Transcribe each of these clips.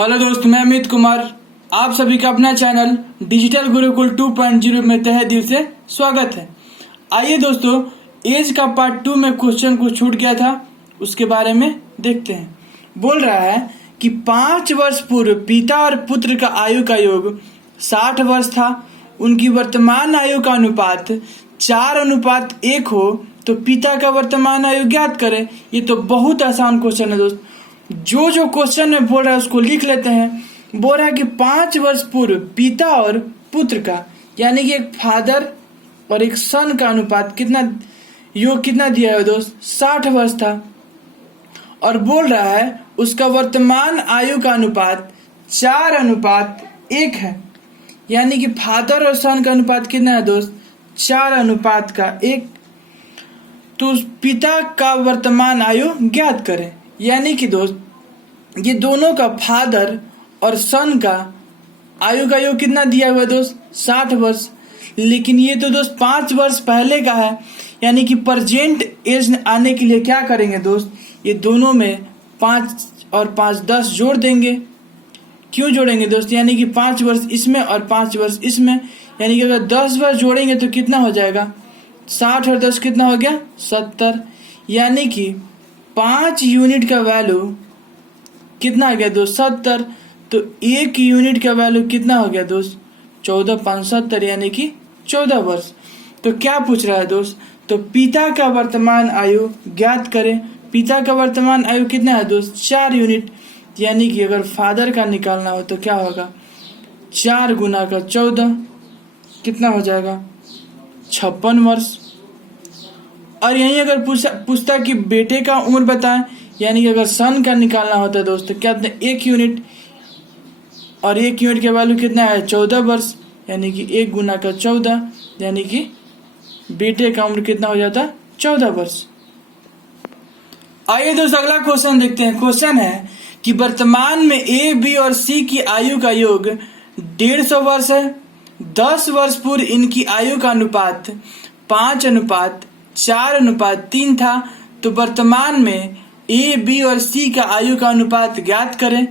Hello दोस्त, मैं अमित कुमार। आप सभी का अपना चैनल डिजिटल गुरुकुल 2.0 में तहे दिल से स्वागत है। आइए दोस्तों, एज का पार्ट 2 में क्वेश्चन को छूट गया था, उसके बारे में देखते हैं। बोल रहा है कि 5 वर्ष पूर्व पिता और पुत्र का आयु का योग 60 वर्ष था। उनकी वर्तमान आयु का अनुपात 4:1 हो तो पिता का वर्तमान आयु ज्ञात करें। ये तो बहुत आसान क्वेश्चन है दोस्त। जो क्वेश्चन में बोल रहा है उसको लिख लेते हैं। बोल रहा है कि 5 वर्ष पूर्व पिता और पुत्र का, यानी कि एक फादर और एक सन का अनुपात कितना दिया है दोस्त? 60 वर्ष था। और बोल रहा है उसका वर्तमान आयु का अनुपात 4:1 है, यानी कि फादर और सन का अनुपात कितना है दोस्त? 4:1। तो पिता का वर्तमान आयु ज्ञात करें। यानी कि दोस्त, ये दोनों का फादर और सन का आयु का योग कितना दिया हुआ है दोस्त? 60 वर्ष। लेकिन ये तो दोस्त 5 वर्ष पहले का है, यानी कि प्रेजेंट एज आने के लिए क्या करेंगे दोस्त? ये दोनों में 5 और 5 10 जोड़ देंगे। क्यों जोड़ेंगे दोस्त? यानी कि 5 वर्ष इसमें और 5 वर्ष इसमें, यानी कि अगर 10 वर्ष जोड़ेंगे तो कितना हो जाएगा? 60 और 10 कितना हो गया? 70। यानी कि 5 यूनिट का वैल्यू कितना आ गया दोस्त? 70। तो 1 यूनिट का वैल्यू कितना हो गया दोस्त? 14 5 70, यानी कि 14 वर्ष। तो क्या पूछ रहा है दोस्त? तो पिता का वर्तमान आयु ज्ञात करें। पिता का वर्तमान आयु कितना है दोस्त? 4 यूनिट। यानी कि अगर फादर का निकालना हो तो क्या होगा? 4 गुना का 14 कितना हो जाएगा? 56 वर्ष। और यहीं अगर पूछता कि बेटे का उम्र बताएं, यानी कि अगर सन का निकालना होता है दोस्त तो क्या 1 यूनिट, और 1 यूनिट का वैल्यू कितना है? 14 वर्ष। यानी कि 1 गुना का 14, यानी कि बेटे का उम्र कितना हो जाता? 14 वर्ष। आइए दोस्त अगला क्वेश्चन देखते हैं। क्वेश्चन है कि वर्तमान में ए, बी और सी की आयु का योग 150 वर्ष है। 10 वर्ष पूर्व इनकी आयु का अनुपात 5:4:3 था। तो वर्तमान में ए, बी और सी का आयु का अनुपात ज्ञात करें।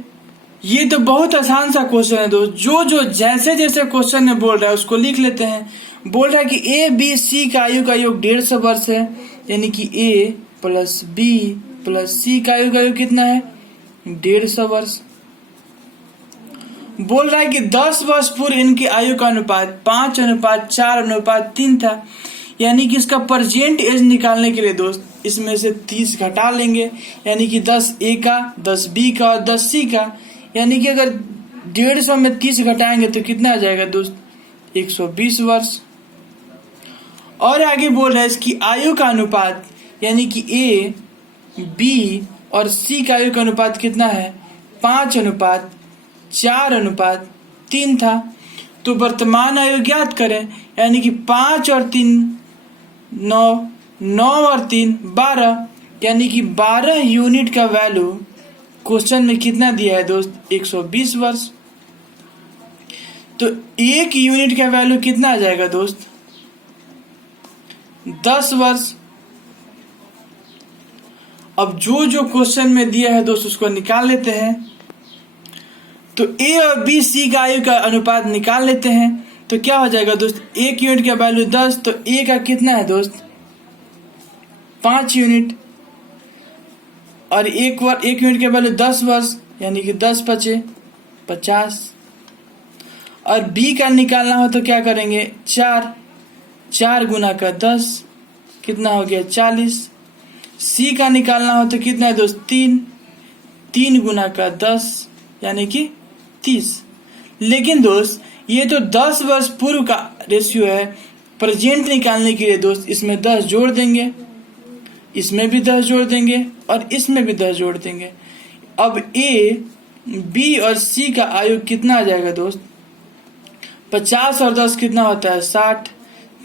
ये तो बहुत आसान सा क्वेश्चन है दोस्त। जो जैसे जैसे क्वेश्चन में बोल रहा है उसको लिख लेते हैं। बोल रहा है कि ए, बी, सी का आयु का योग 150 वर्ष है, यानी कि ए प्लस बी प्लस सी का आयु कितना है? 150 वर्ष। बोल रहा है कि 10 वर्ष पूर्व इनकी आयु का अनुपात 5:4:3 था, यानी कि इसका प्रेजेंट एज निकालने के लिए दोस्त इसमें से 30 घटा लेंगे, यानी कि 10 ए का, 10 बी का और 10 सी का। यानी कि अगर 150 में 30 घटाएंगे तो कितना आ जाएगा दोस्त? 120 वर्ष। और आगे बोल रहा है इसकी आयु का अनुपात, यानी कि ए, बी और सी का आयु का अनुपात कितना है? 5:4:3 था। तो वर्तमान आयु ज्ञात करें। यानी कि 5 और 3 9, 9 और 3 12, यानी कि 12 यूनिट का वैल्यू क्वेश्चन में कितना दिया है दोस्त? 120 वर्ष। तो 1 यूनिट का वैल्यू कितना आ जाएगा दोस्त? 10 वर्ष। अब जो क्वेश्चन में दिया है दोस्त उसको निकाल लेते हैं। तो ए और बी, सी का आयु का अनुपात निकाल लेते हैं। तो क्या हो जाएगा दोस्त? 1 यूनिट का वैल्यू 10, तो ए का कितना है दोस्त? 5 यूनिट। और एक यूनिट का वैल्यू 10 वर्ष, यानी कि 10 × 5 = 50। और बी का निकालना हो तो क्या करेंगे? 4 गुना का 10 कितना हो गया? 40। सी का निकालना हो तो कितना है दोस्त? 3 गुना का 10, यानी कि 30। लेकिन दोस्त ये तो 10 वर्ष पूर्व का रेशियो है। प्रेजेंट निकालने के लिए दोस्त इसमें 10 जोड़ देंगे, इसमें भी 10 जोड़ देंगे और इसमें भी 10 जोड़ देंगे। अब ए, बी और सी का आयु कितना आ जाएगा दोस्त? 50 और 10 कितना होता है? 60।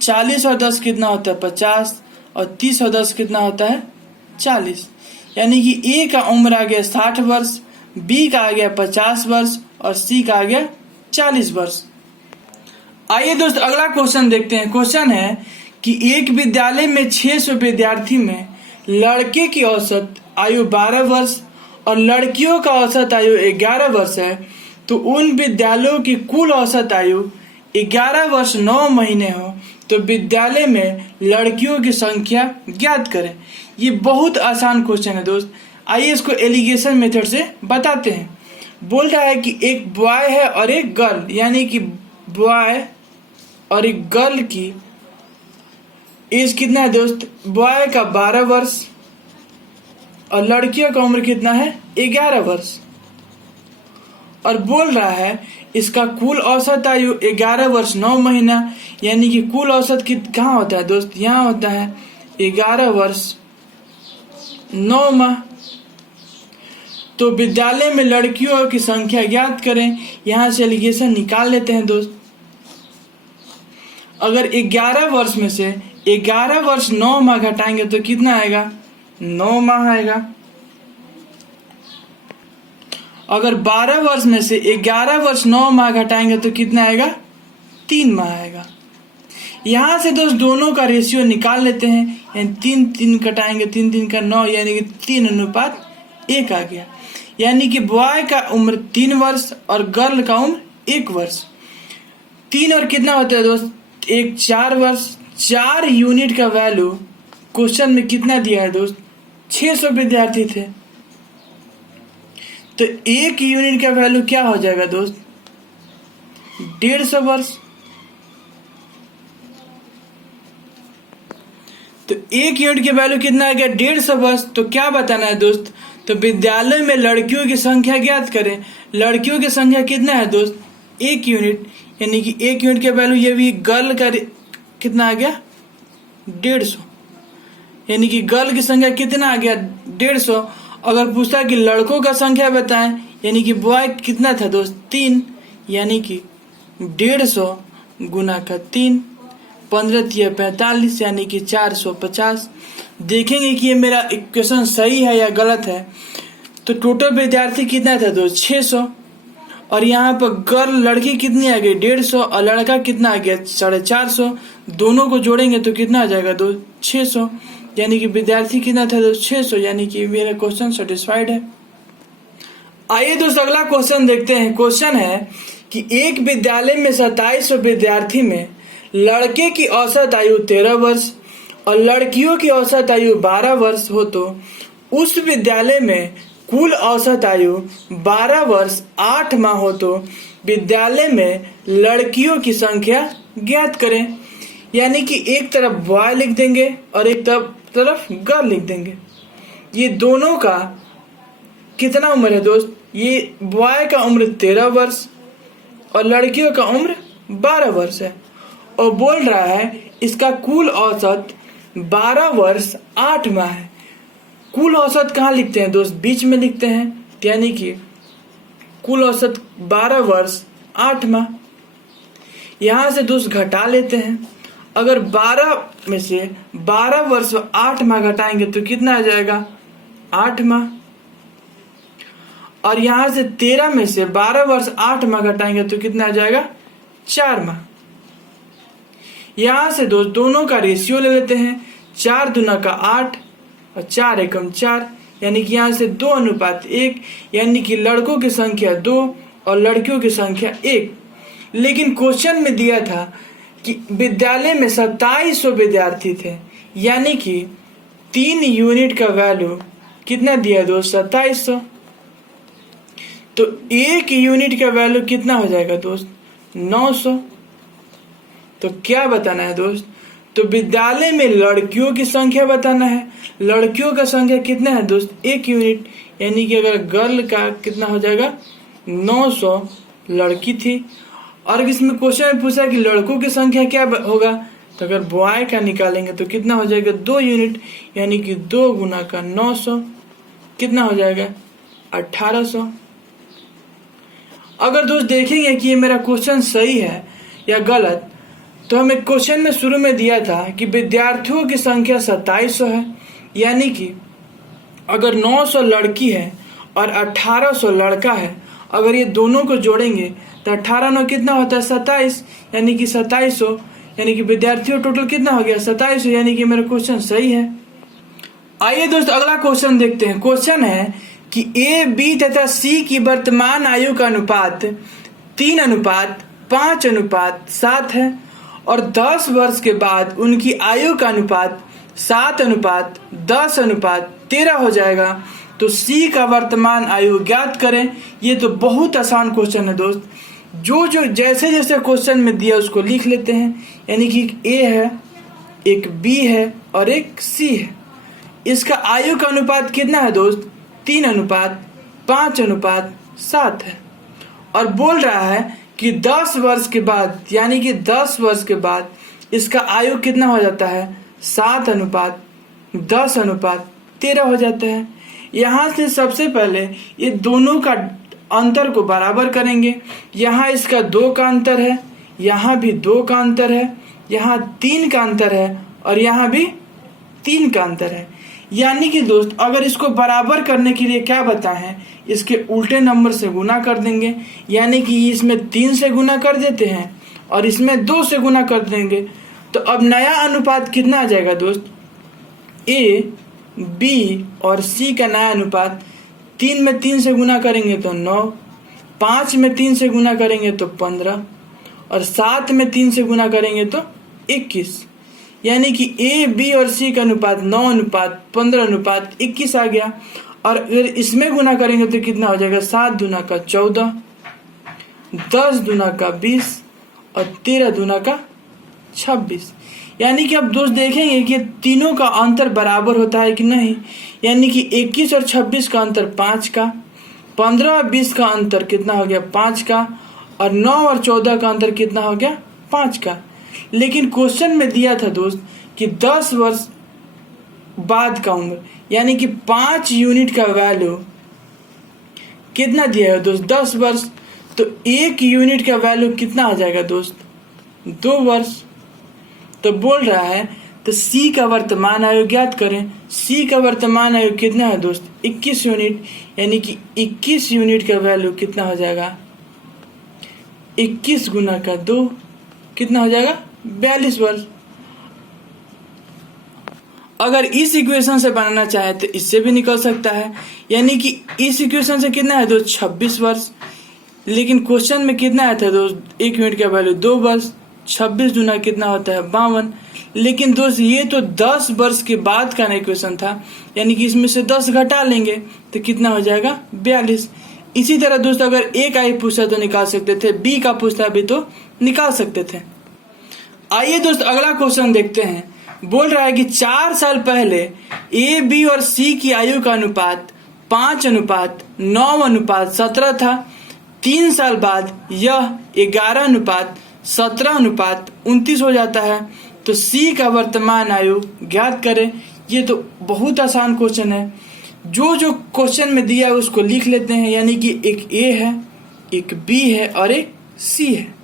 40 और 10 कितना होता है? 50। और 30 और 10 कितना होता है? 40। यानी कि ए का उम्र आ गया 60 वर्ष, बी का आ गया 50 वर्ष और सी का आ गया 40 वर्ष। आइए दोस्त अगला क्वेश्चन देखते हैं। क्वेश्चन है कि एक विद्यालय में 600 विद्यार्थी में लड़के की औसत आयु 12 वर्ष और लड़कियों का औसत आयु 11 वर्ष है तो उन विद्यालयों की कुल औसत आयु 11 वर्ष 9 महीने हो तो विद्यालय में लड़कियों की संख्या ज्ञात करें। ये बहुत आसान क्वेश्चन है दोस्त। आइए इसको एलिगेशन मेथड से बताते हैं। बोल रहा है कि एक बॉय है और एक गर्ल, यानी कि बॉय और एक गर्ल की एज कितना है दोस्त? बॉय का 12 वर्ष और लड़कियों का उम्र कितना है? 11 वर्ष। और बोल रहा है इसका कुल औसत आयु 11 वर्ष 9 महीना, यानी कि कुल औसत कहाँ होता है दोस्त? यहाँ होता है 11 वर्ष 9 माह। तो विद्यालय में लड़कियों की संख्या ज्ञात करें। यहाँ से एलिगेशन निकाल लेते हैं दोस्त। अगर 11 वर्ष में से 11 वर्ष 9 माह घटाएंगे तो कितना आएगा? 9 माह आएगा। अगर 12 वर्ष में से 11 वर्ष 9 माह घटाएंगे तो कितना आएगा? 3 माह आएगा। यहाँ से दोस्त दोनों का रेशियो निकाल लेते हैं। यानी 3 घटाएंगे 3 का 9, यानी कि 3:1 आ गया। यानी कि बॉय का उम्र 3 वर्ष और गर्ल का उम्र 1 वर्ष। 3 और कितना होता है दोस्त? 1 4 वर्ष। 4 यूनिट का वैल्यू क्वेश्चन में कितना दिया है दोस्त? 600 विद्यार्थी थे तो 1 यूनिट का वैल्यू क्या हो जाएगा दोस्त? 150 वर्ष। तो 1 यूनिट की वैल्यू कितना आ गया? 150 वर्ष। तो क्या बताना है दोस्त? तो विद्यालय में लड़कियों की संख्या ज्ञात करें। लड़कियों की संख्या कितना है दोस्त? 1 यूनिट, यानी कि 1 यूनिट के वैल्यू ये भी गर्ल का कितना आ गया? 150। यानी कि गर्ल की संख्या कितना आ गया? 150। अगर पूछता कि लड़कों का संख्या बताएं, यानी कि बॉय कितना था दोस्त? 3, यानी कि 150 गुना का 3, 15 45, यानी कि 450। देखेंगे कि ये मेरा इक्वेशन सही है या गलत है। तो टोटल विद्यार्थी कितना था दोस्त? 600। और यहाँ पर गर्ल लड़की कितनी आ गई? 150 और लड़का कितना आ गया? 450। दोनों को जोड़ेंगे तो कितना आ जाएगा दोस्त? 600। यानी कि विद्यार्थी कितना था दोस्त? 600। यानी कि मेरा क्वेश्चन सेटिस्फाइड है। आइए दोस्त अगला क्वेश्चन देखते हैं। क्वेश्चन है कि एक विद्यालय में 2700 विद्यार्थी में लड़के की औसत आयु 13 वर्ष और लड़कियों की औसत आयु 12 वर्ष हो तो उस विद्यालय में कुल औसत आयु 12 वर्ष 8 माह हो तो विद्यालय में लड़कियों की संख्या ज्ञात करें। यानी कि एक तरफ बॉय लिख देंगे और एक तरफ गर्ल लिख देंगे। ये दोनों का कितना उम्र है दोस्त? ये बॉय का उम्र 13 वर्ष और लड़कियों का उम्र 12 वर्ष है। और बोल रहा है इसका कुल औसत 12 वर्ष 8 माह है। कुल औसत कहाँ लिखते हैं दोस्त? बीच में लिखते हैं। यानी कि कुल औसत 12 वर्ष 8 माह। यहाँ से दोस्त घटा लेते हैं। अगर 12 में से 12 वर्ष 8 माह घटाएंगे तो कितना आ जाएगा? 8 माह। और यहाँ से 13 में से 12 वर्ष 8 माह घटाएंगे तो कितना आ जाएगा? 4 माह। यहाँ से दोनों का रेशियो ले लेते हैं। 4 दूना का 8 और 4 एकम 4, यानी कि यहाँ से 2:1, यानी कि लड़कों की संख्या 2 और लड़कियों की संख्या 1। लेकिन क्वेश्चन में दिया था कि विद्यालय में 2700 विद्यार्थी थे, यानी कि 3 यूनिट का वैल्यू कितना दिया दोस्त? 2700। तो 1 यूनिट का वैल्यू कितना हो जाएगा दोस्त? 900। तो क्या बताना है दोस्त? तो विद्यालय में लड़कियों की संख्या बताना है। लड़कियों का संख्या कितना है दोस्त? 1 यूनिट, यानी कि अगर गर्ल का कितना हो जाएगा? 900 लड़की थी। और इसमें क्वेश्चन में पूछा कि लड़कों की संख्या क्या होगा? तो अगर बॉय का निकालेंगे तो कितना हो जाएगा? 2 यूनिट, यानी कि 2 गुना का 900 कितना हो जाएगा? 1800। अगर दोस्त देखेंगे कि ये मेरा क्वेश्चन सही है या गलत, तो हमें क्वेश्चन में शुरू में दिया था कि विद्यार्थियों की संख्या 2700 है, यानी कि अगर 900 लड़की है और 1800 लड़का है, अगर ये दोनों को जोड़ेंगे तो 18 9 कितना होता है? 27, यानी कि 2700, यानी कि विद्यार्थियों टोटल कितना हो गया? 2700, यानी कि मेरा क्वेश्चन सही है। आइए दोस्त अगला क्वेश्चन देखते हैं। क्वेश्चन है कि ए, बी तथा सी की वर्तमान आयु का अनुपात 3:5:7 है और 10 वर्ष के बाद उनकी आयु का अनुपात 7:10:13 हो जाएगा, तो सी का वर्तमान आयु ज्ञात करें। ये तो बहुत आसान क्वेश्चन है दोस्त। जो जैसे जैसे क्वेश्चन में दिया उसको लिख लेते हैं। यानी कि एक ए है, एक बी है और एक सी है। इसका आयु का अनुपात कितना है दोस्त? 3:5:7 है और बोल रहा है कि 10 वर्ष के बाद, यानी कि 10 वर्ष के बाद इसका आयु कितना हो जाता है? 7:10:13 हो जाता है। यहाँ से सबसे पहले ये दोनों का अंतर को बराबर करेंगे। यहाँ इसका 2 का अंतर है, यहाँ भी 2 का अंतर है, यहाँ 3 का अंतर है और यहाँ भी 3 का अंतर है। यानी कि दोस्त अगर इसको बराबर करने के लिए क्या बताएं, इसके उल्टे नंबर से गुना कर देंगे। यानी कि इसमें 3 से गुना कर देते हैं और इसमें 2 से गुना कर देंगे। तो अब नया अनुपात कितना आ जाएगा दोस्त? ए, बी और सी का नया अनुपात 3 में 3 से गुना करेंगे तो 9, 5 में 3 से गुना करेंगे तो 15 और 7 में 3 से गुना करेंगे तो 21। यानी कि ए, बी और सी का अनुपात 9:15:21 आ गया। और अगर इसमें गुना करेंगे तो कितना हो जाएगा? 7 दूना का 14, 10 दूना का 20 और 13 दूना का 26। यानी कि अब दोस्त देखेंगे कि तीनों का अंतर बराबर होता है कि नहीं। यानी कि 21 और 26 का अंतर 5 का, 15 और 20 का अंतर कितना हो गया? 5 का और 9 और 14 का अंतर कितना हो गया? 5 का। लेकिन क्वेश्चन में दिया था दोस्त कि 10 वर्ष बाद का उम्र, यानी कि 5 यूनिट का वैल्यू कितना दिया है दोस्त? 10 वर्ष। तो 1 यूनिट का वैल्यू कितना आ जाएगा दोस्त? 2 वर्ष। तो बोल रहा है तो सी का वर्तमान आयु ज्ञात करें। सी का वर्तमान आयु कितना है दोस्त? 21 यूनिट। यानी कि 21 यूनिट का वैल्यू कितना हो जाएगा? 21 गुना का 2 कितना हो जाएगा? 42 वर्ष। अगर इस इक्वेशन से बनाना चाहे तो इससे भी निकल सकता है। यानी कि इस इक्वेशन से कितना है दोस्त? 26 वर्ष। लेकिन क्वेश्चन में कितना आया था दोस्त? 1 यूनिट का वैल्यू 2 वर्ष। 26 गुना कितना होता है? 52। लेकिन दोस्त ये तो 10 वर्ष के बाद का इक्वेशन था। यानी कि इसमें से 10 घटा लेंगे तो कितना हो जाएगा? 42। इसी तरह दोस्त अगर ए का ही पूछता तो निकाल सकते थे, बी का पूछता भी तो निकाल सकते थे। आइए दोस्त अगला क्वेश्चन देखते हैं। बोल रहा है कि 4 साल पहले ए, बी और सी की आयु का अनुपात 5:9:17 था। 3 साल बाद यह 11:17:29 हो जाता है। तो सी का वर्तमान आयु ज्ञात करें। ये तो बहुत आसान क्वेश्चन है। जो क्वेश्चन में दिया है उसको लिख लेते हैं। यानी कि एक ए है, एक बी है और एक सी है।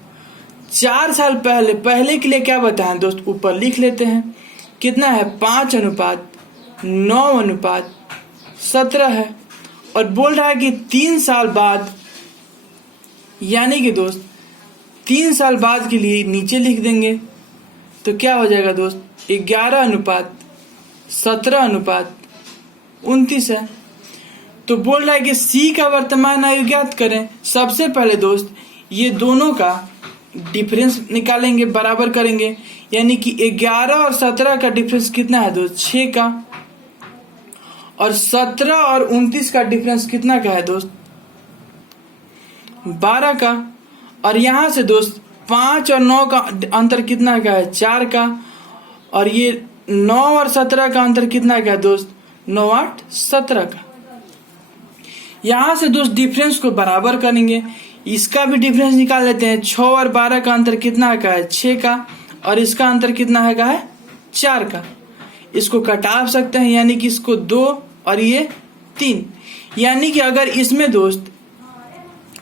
4 साल पहले के लिए क्या बताएं दोस्त? ऊपर लिख लेते हैं। कितना है? 5:9:17 है। और बोल रहा है कि 3 साल बाद, यानी कि दोस्त 3 साल बाद के लिए नीचे लिख देंगे तो क्या हो जाएगा दोस्त? 11:17:29 है। तो बोल रहा है कि सी का वर्तमान आयु ज्ञात करें। सबसे पहले दोस्त ये दोनों का डिफरेंस निकालेंगे, बराबर करेंगे। यानी कि 11 और 17 का डिफरेंस कितना है दोस्त? 6 का। और 17 और 29 का डिफरेंस कितना का है दोस्त? 12 का। और यहां से दोस्त 5 और 9 का अंतर कितना का है? 4 का। और ये 9 और 17 का अंतर कितना का है दोस्त? 9 8 17 का। यहां से दोस्त डिफरेंस को बराबर करेंगे। इसका भी डिफरेंस निकाल लेते हैं। 6 और 12 का अंतर कितना का है? 6 का। और इसका अंतर कितना है का है? 4 का। इसको घटा सकते हैं। यानी कि इसको 2 और ये 3। यानी कि अगर इसमें दोस्त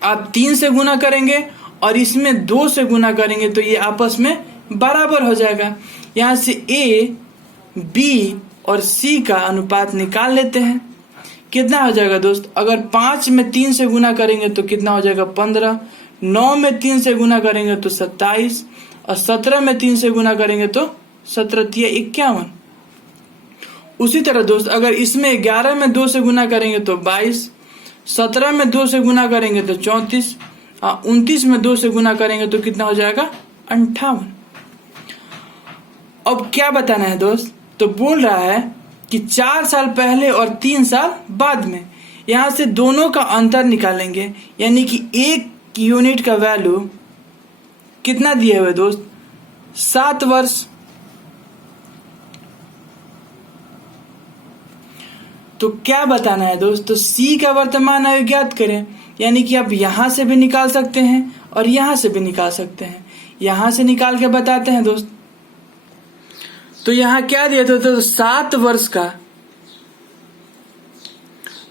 आप 3 से गुना करेंगे और इसमें 2 से गुना करेंगे तो ये आपस में बराबर हो जाएगा। यहाँ से ए, बी और सी का अनुपात निकाल लेते हैं। कितना हो जाएगा दोस्त? अगर 5 में 3 से गुना करेंगे तो कितना हो जाएगा? 15। 9 में 3 से गुना करेंगे तो 27 और 17 में 3 से गुना करेंगे तो 17 × 51। उसी तरह दोस्त अगर इसमें 11 में 2 से गुना करेंगे तो 22 17 में 2 से गुना करेंगे तो 34, 29 में 2 से गुना करेंगे तो कितना हो जाएगा 58। अब क्या बताना है दोस्त, तो बोल रहा है कि 4 साल पहले और 3 साल बाद में, यहां से दोनों का अंतर निकालेंगे, यानी कि एक यूनिट का वैल्यू कितना दिया हुआ है दोस्त, 7 वर्ष। तो क्या बताना है दोस्त, तो सी का वर्तमान आयु ज्ञात करें, यानी कि आप यहां से भी निकाल सकते हैं और यहां से भी निकाल सकते हैं। यहां से निकाल के बताते हैं दोस्त। तो यहां क्या दिया था, तो 7 वर्ष का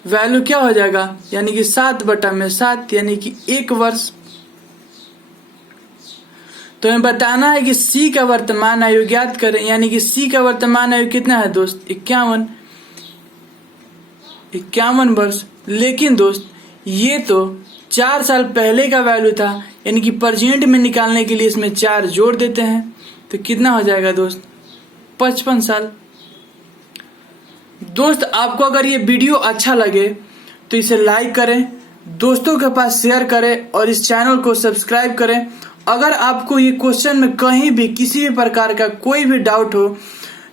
वैल्यू क्या हो जाएगा, यानी कि 7/7 यानी कि 1 वर्ष। तो हमें बताना है कि सी का वर्तमान आयु ज्ञात करें, यानी कि सी का वर्तमान आयु कितना है दोस्त, 51 वर्ष। लेकिन दोस्त ये तो 4 साल पहले का वैल्यू था, यानी कि प्रेजेंट में निकालने के लिए इसमें 4 जोड़ देते हैं तो कितना हो जाएगा दोस्त, 55 साल। दोस्त आपको अगर ये वीडियो अच्छा लगे तो इसे लाइक करें, दोस्तों के पास शेयर करें और इस चैनल को सब्सक्राइब करें। अगर आपको ये क्वेश्चन में कहीं भी किसी भी प्रकार का कोई भी डाउट हो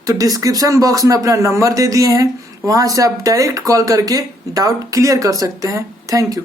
तो डिस्क्रिप्शन बॉक्स में अपना नंबर दे दिए हैं, वहां से आप डायरेक्ट कॉल करके डाउट क्लियर कर सकते हैं। Thank you.